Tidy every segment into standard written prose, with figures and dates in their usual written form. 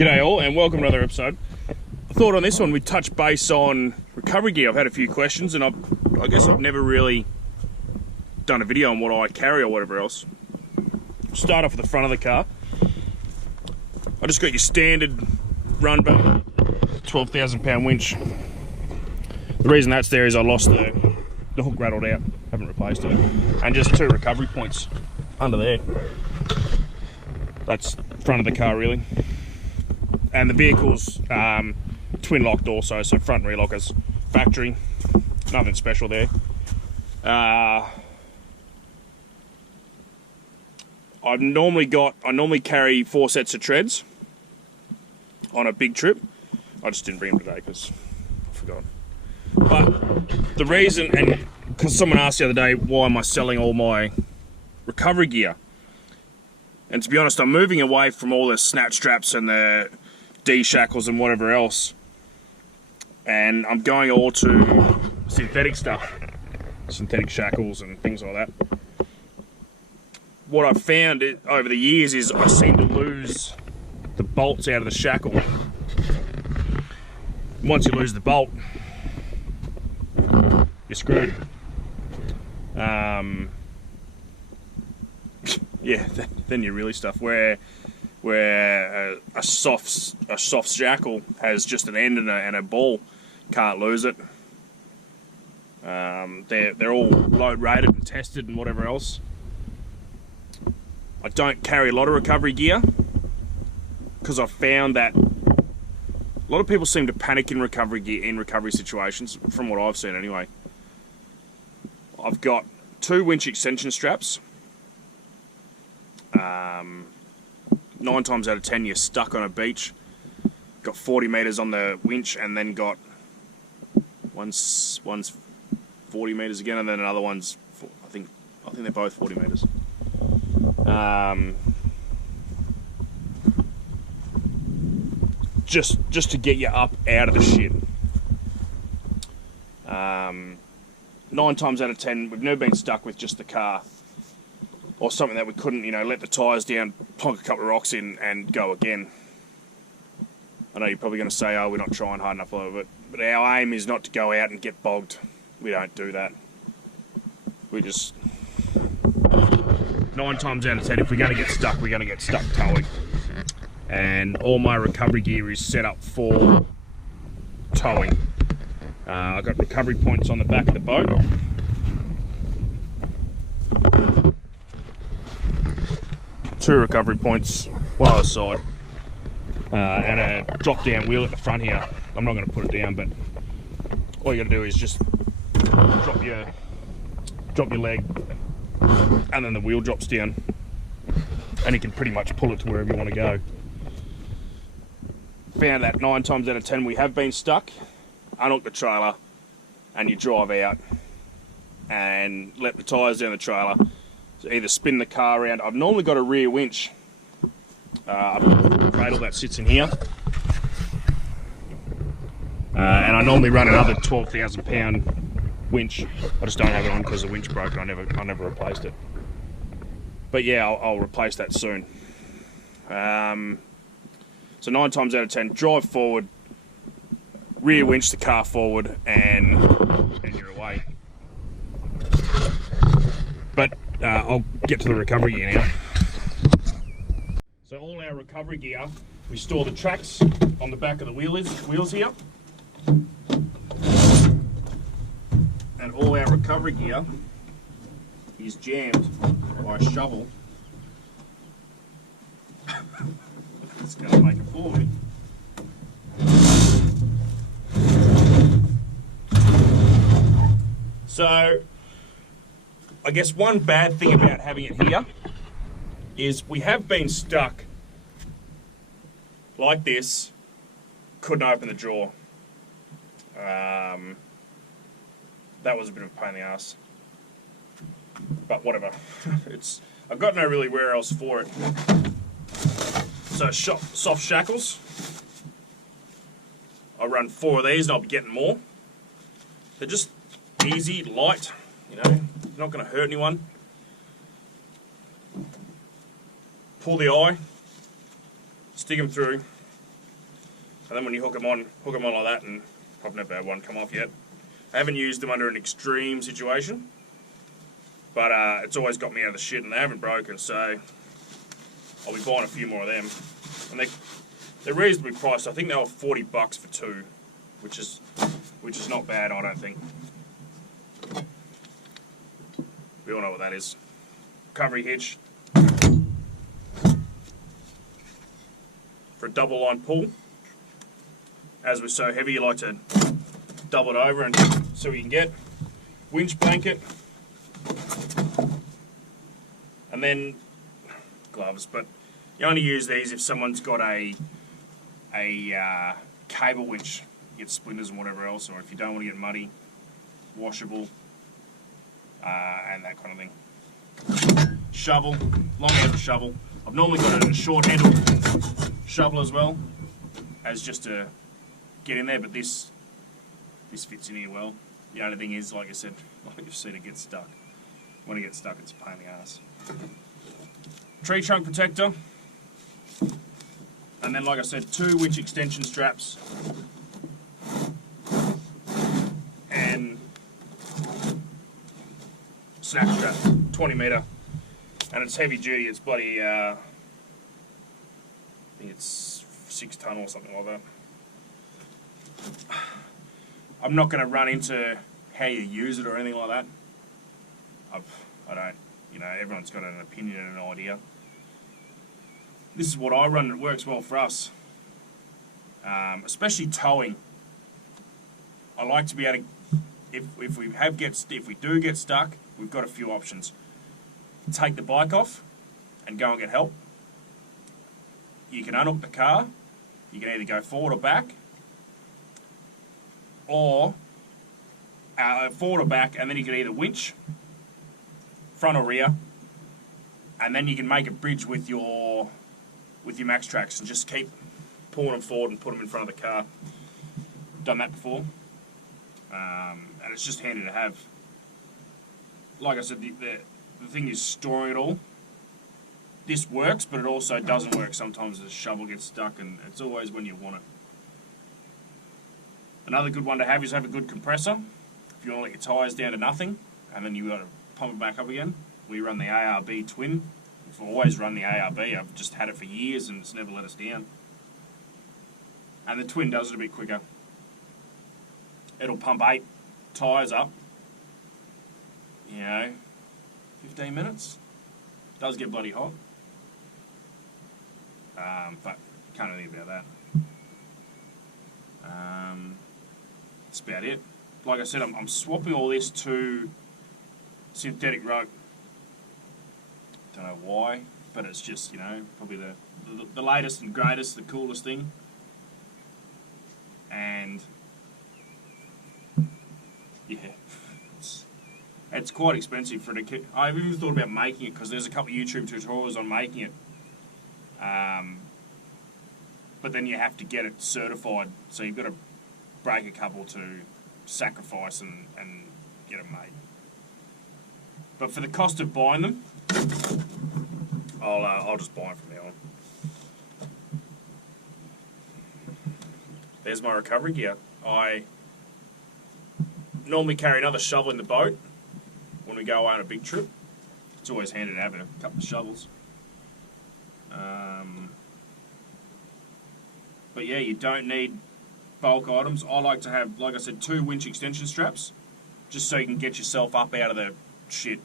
G'day all, and welcome to another episode. I thought on this one we'd touch base on recovery gear. I've had a few questions, and I guess I've never really done a video on what I carry or whatever else. Start off with the front of the car. I just got your standard run boat, 12,000 pound winch. The reason that's there is I lost the hook rattled out, haven't replaced it, and just two recovery points under there. That's front of the car really. And the vehicle's twin locked also, so front and rear lockers, factory, nothing special there. I normally carry 4 sets of treads on a big trip. I just didn't bring them today because I forgot. But the reason, and because someone asked the other day, why am I selling all my recovery gear? And to be honest, I'm moving away from all the snatch straps and the D-shackles and whatever else, and I'm going all to synthetic stuff, synthetic shackles and things like that. What I've found over the years is I seem to lose the bolts out of the shackle. Once you lose the bolt, you're screwed. Yeah, then you're really stuffed. Where a soft shackle has just an end and a ball, can't lose it. They're all load rated and tested and whatever else. I don't carry a lot of recovery gear because I've found that a lot of people seem to panic in recovery gear in recovery situations, from what I've seen anyway. I've got 2 winch extension straps. 9 times out of 10 you're stuck on a beach. Got 40 meters on the winch, and then got one's 40 meters again, and then another one's, I think they're both 40 meters. Just to get you up out of the shit. 9 times out of 10 we've never been stuck with just the car or something that we couldn't, let the tyres down, plonk a couple of rocks in and go again. I know you're probably going to say, oh, we're not trying hard enough of it, but our aim is not to go out and get bogged. We don't do that. We just, 9 times out of 10, if we're going to get stuck, we're going to get stuck towing. And all my recovery gear is set up for towing. I've got recovery points on the back of the boat. Two recovery points, one either side, and a drop down wheel at the front here. I'm not going to put it down, but all you got to do is just drop your leg, and then the wheel drops down, and you can pretty much pull it to wherever you want to go. Found that 9 times out of 10 we have been stuck. Unhook the trailer, and you drive out and let the tyres down the trailer. So either spin the car around. I've normally got a rear winch. I've got a cradle that sits in here. And I normally run another 12,000 pound winch. I just don't have it on because the winch broke and I never replaced it. But yeah, I'll replace that soon. So 9 times out of 10, drive forward, rear winch the car forward, and you're away. But I'll get to the recovery gear now. So all our recovery gear, we store the tracks on the back of the wheels here. And all our recovery gear is jammed by a shovel. It's going to make it for me. So I guess one bad thing about having it here is we have been stuck like this, couldn't open the drawer. That was a bit of a pain in the ass, but whatever. I've got no really where else for it. So soft shackles, I run 4 of these and I'll be getting more. They're just easy, light, not going to hurt anyone. Pull the eye, stick them through, And then when you hook them on like that, and I've never had one come off yet. I haven't used them under an extreme situation, but it's always got me out of the shit, and they haven't broken, so I'll be buying a few more of them. And they're reasonably priced. I think they were $40 for 2, which is not bad, I don't think. We all know what that is. Recovery hitch for a double line pull. As we're so heavy, you like to double it over and so you can get winch blanket, and then gloves. But you only use these if someone's got a cable winch, you get splinters and whatever else, or if you don't want to get muddy, washable, and that kind of thing. Shovel, long handle shovel. I've normally got a short handle shovel as well, as just to get in there, but this fits in here well. The only thing is, like I said, like you've seen, it gets stuck. When it gets stuck, it's a pain in the ass. Tree trunk protector, and then, like I said, 2 winch extension straps, and snap strap, 20 metre, and it's heavy duty. It's bloody, I think it's 6 ton or something like that. I'm not going to run into how you use it or anything like that. I don't, you know, everyone's got an opinion and an idea. This is what I run, and it works well for us. Especially towing. I like to be able to, if we do get stuck, we've got a few options. Take the bike off and go and get help. You can unhook the car. You can either go forward or back, or forward or back, and then you can either winch, front or rear, and then you can make a bridge with your Max Tracks and just keep pulling them forward and put them in front of the car. Done that before, and it's just handy to have. Like I said, the thing is storing it all. This works, but it also doesn't work. Sometimes the shovel gets stuck, and it's always when you want it. Another good one to have is have a good compressor. If you want to let your tyres down to nothing, and then you got to pump it back up again. We run the ARB Twin. We've always run the ARB. I've just had it for years, and it's never let us down. And the Twin does it a bit quicker. It'll pump 8 tyres up, 15 minutes. Does get bloody hot. But can't do anything about that. That's about it. Like I said, I'm swapping all this to synthetic rope. Don't know why, but it's just, probably the latest and greatest, the coolest thing. And yeah, it's quite expensive for it. I've even thought about making it, because there's a couple of YouTube tutorials on making it. But then you have to get it certified, so you've got to break a couple to sacrifice and get them made. But for the cost of buying them, I'll just buy them from now on. There's my recovery gear. I normally carry another shovel in the boat when we go away on a big trip. It's always handy to have a couple of shovels. But yeah, you don't need bulk items. I like to have, like I said, 2 winch extension straps, just so you can get yourself up out of the shit.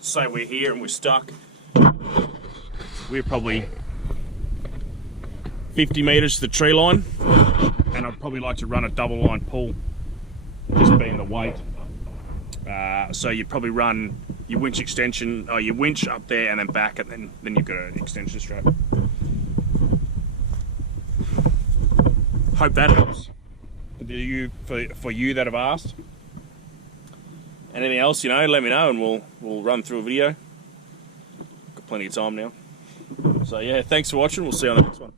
Say we're here and we're stuck. We're probably 50 metres to the tree line, and I'd probably like to run a double line pull, just being the weight. So you'd probably run your winch extension, or your winch up there and then back, and then you've got an extension strap. Hope that helps for you that have asked. Anything else, let me know, and we'll run through a video. Got plenty of time now. So yeah, thanks for watching. We'll see you on the next one.